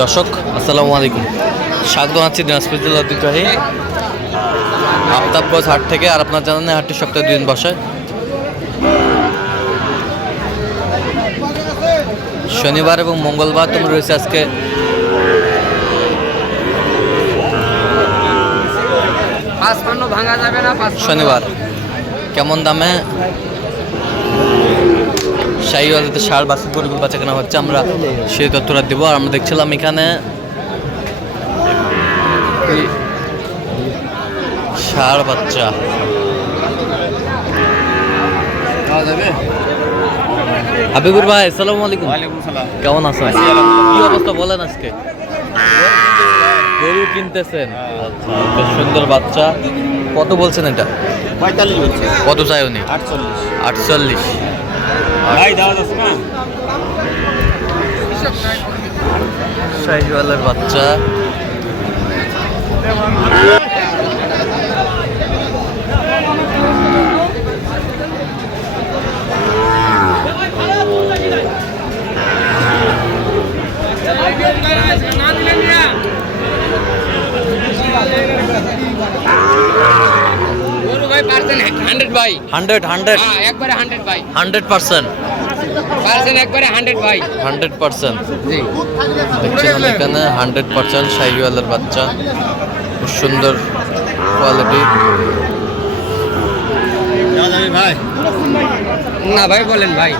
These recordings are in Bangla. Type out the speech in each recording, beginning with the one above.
দর্শক আসসালামু আলাইকুম, স্বাগত আছি দিনাজপুর জেলা ঐতিহ্যবাহী আফতাবগঞ্জ হাট থেকে। আর আপনার জানেন হাটটি সপ্তাহে 2 দিন বসে, শনিবার এবং মঙ্গলবার। তোমরা রয়েছে আজকে ভাঙা যাবে না। শনিবার। কেমন দামে শাহিওয়ালাতে ষাঁড় বাছুর গরুগুলো বাচ্চা কেনা হচ্ছে, আমরা সেই তথ্যটা দেবো। আর আমরা দেখছিলাম এখানে ষাঁড় বাচ্চা। হাবিবুর ভাই আসসালামু আলাইকুম। কেমন আছেন? কি অবস্থা বলেন আজকে? গরু কিনতেছেন? আচ্ছা, বেশ সুন্দর বাচ্চা। কত বলছেন এটা? 45 বলছে। কত চাই উনি? 48 ভাই দাও যাচ্ছে না। শাহিওয়ালের বাচ্চা। ভাই 100 একবারে 100 ভাই 100% একবারে 100 ভাই 100%। জি দেখছেন এখানে 100% শাহিওয়ালের বাচ্চা, খুব সুন্দর কোয়ালিটি। ভাই না ভাই বলেন ভাই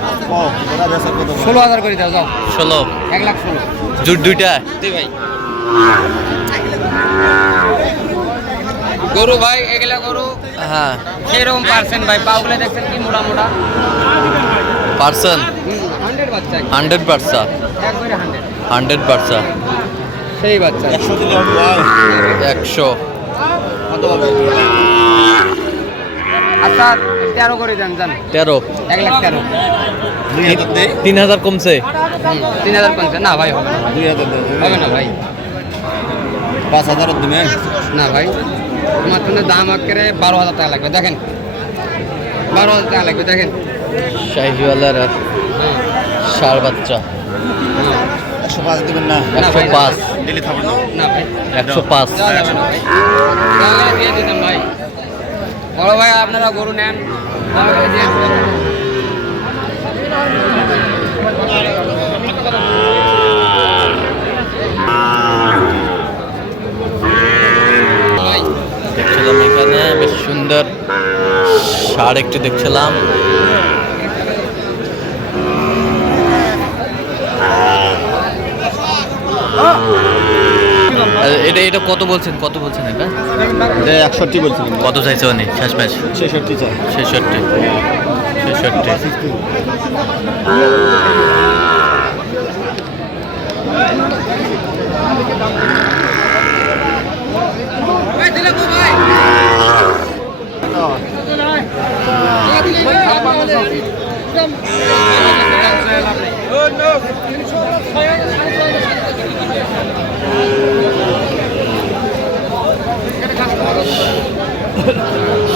16,000 করে দাও। যাও 16, 1,16,000 জুট দুইটা। জি ভাই। গরু ভাই এগুলা গরু হ্যাঁ, সেরকম পার্সেন্ট ভাই, পাগুলো দেখছেন কি মোটা মোটা। পার্সেন্ট 100 বাচ্চা, 100 বাচ্চা, একবারে 100 100 বাচ্চা। সেই বাচ্চা 100 দিলে হবে ভাই। 100 কত হবে? আচ্ছা 13 করে দেন জান। 13, 1,13,000 2000 দেই। 3000 কমছে। 3,050 না ভাই, হবে না 2000 দেই। হবে না ভাই। 5000 দিবেন? না ভাই, তোমার জন্য দাম আকারে 12,000 টাকা লাগবে। দেখেন 12,000 টাকা লাগবে। দেখেন শাহিওয়ালের ষাঁড় বাচ্চা 105 দিবেন না? 105, দিলে থাকবে না। না ভাই 105। দেওয়া যাবে না ভাই, তাহলে দিয়ে দিতাম ভাই। বড় ভাই আপনারা গরু নেন, আমাকে দিয়ে দিতাম। ভাই দেখছিলাম এখানে বেশ সুন্দর ষাঁড় একটু দেখছিলাম। এটা এটা কত বলছেন? কত বলছেন এটা? 61 বলছিলেন। কত চাইছে উনি শেষমেশ? 66 চাই। 66।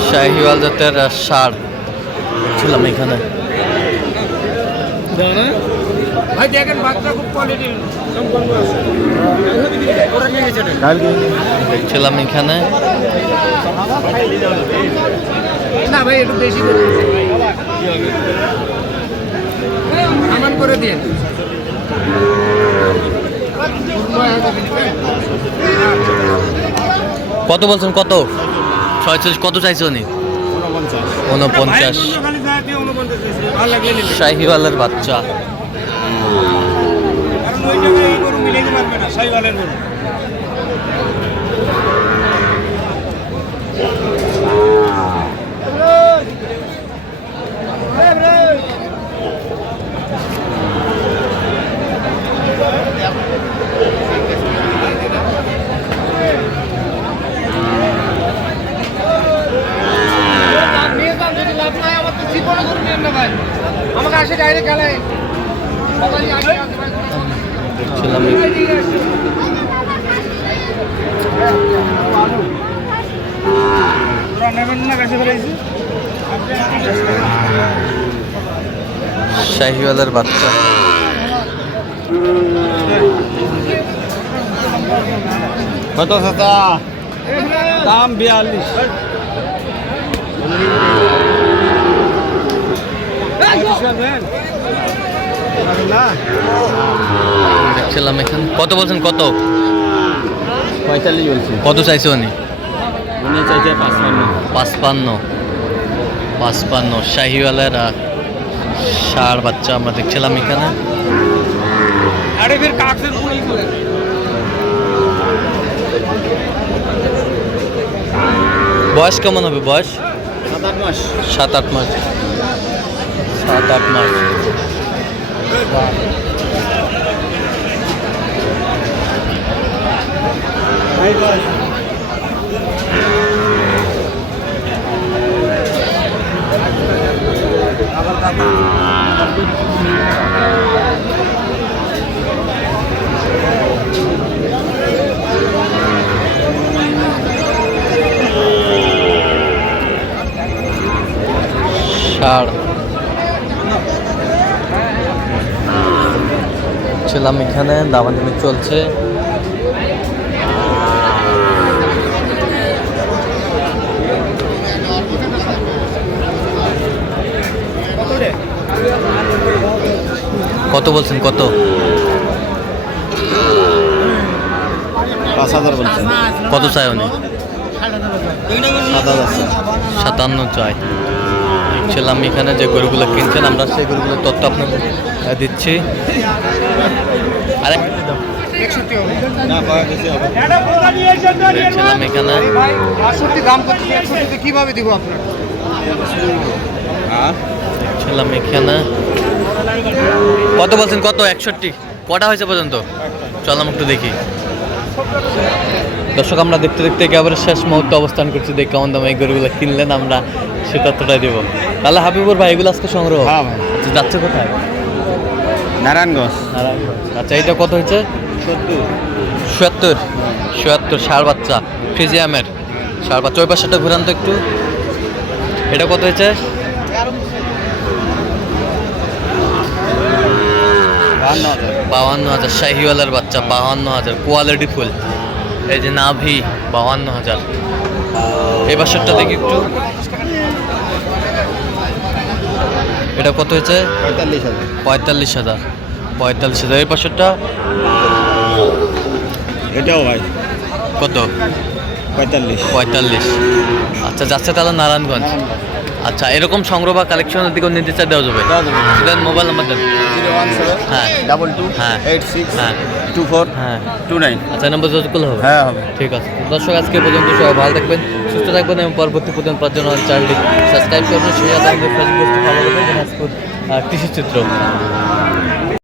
শাহিওয়াল জাতের ষাঁড় ছিলাম এখানে। ভাই দেখেন বাচ্চা খুব কোয়ালিটির। দেখছিলাম এখানে না ভাই একটু বেশি করে আমান করে দিন। কত বলছেন? কত? 46। কত চাইছে উনি? 49। শাহিওয়ালের বাচ্চা। আমাকে আসে ডাইরেক্ট গেলে দেখছিলাম শাহিওয়ালের বাচ্চা। কত চাচা? দাম 42। দেখছিলাম এখানে কত বলছেন, কত 45 বলছি। কত চাইছে উনি? উনি চাইছে 55। 55 শাহিওয়ালের ষাঁড় বাচ্চা আমরা দেখছিলাম এখানে। अरे फिर काक से पूरी বয়স কেমন হবে? বয়স 7-8 মাস। 7-8 মাস। 7-8 মাস। ষাঁড় ছিলাম এখানে, দামাদামি চলছে। কত বলছেন, কত? 5000 বলছেন। কত চাই উনি? 7000। 57 চাই। ছিলাম এখানে যে গরুগুলো কিনছেন, আমরা সেই গরুগুলোর তথ্য আপনাদের দিচ্ছি। আরে না পাওয়া গেছে হবে। ছিলাম এখানে দাম কত? 61 কিভাবে দিব আপনার? হ্যাঁ ছিলাম এখানে। কত বলছেন, কত? 61। কটা হয়েছে পর্যন্ত? চলাম একটু দেখি। দর্শক, আমরা দেখতে দেখতে একেবারে শেষ মুহূর্তে অবস্থান করছি। দেখি কেমন দামে এই গরুগুলো কিনলেন, আমরা সে তথ্যটাই দেবো। তাহলে হাবিবুর ভাই, এগুলো আজকে সংগ্রহ? হ্যাঁ ভাই। আচ্ছা, যাচ্ছে কোথায়? নারায়ণগঞ্জ। আচ্ছা, এটা কত হয়েছে? 77। 77 ষাঁড় বাচ্চা, ফ্রিজিয়ামের ষাঁড় বাচ্চা। ওই পাশেটা ঘুরান তো একটু। এটা কত হয়েছে? 52,000 শাহিওয়ালার বাচ্চা। 52,000 কোয়ালিটি ফুল। এই যে নাভি, 52,000। এই পাশেরটা দেখি একটু। এটা কত হয়েছে? 45,000। 45,000। 45,000। এই পাশেরটা এটাও ভাই কত? 45। 45। আচ্ছা, যাচ্ছে তাহলে নারায়ণগঞ্জ। আচ্ছা, এরকম সংগ্রহ বা কালেকশনের দিকেও নিতে চাই, দেওয়া যাবে? দেন, মোবাইল নাম্বার দেন। 017 হ্যাঁ 22 হ্যাঁ 86 হ্যাঁ 24 হ্যাঁ 29। আচ্ছা, নাম্বার যোগাযোগ করলে হবে? হ্যাঁ হবে। ঠিক আছে দর্শক, আজকে পর্যন্ত সবাই ভালো থাকবেন, সুস্থ থাকবেন এবং পরবর্তী পর্যন্ত পাওয়ার জন্য চ্যানেলটি সাবস্ক্রাইব করবেন। সেই সাথে আমাদের ফেসবুক পেজটি ফলো করবেন, দিনাজপুর কৃষি চিত্র।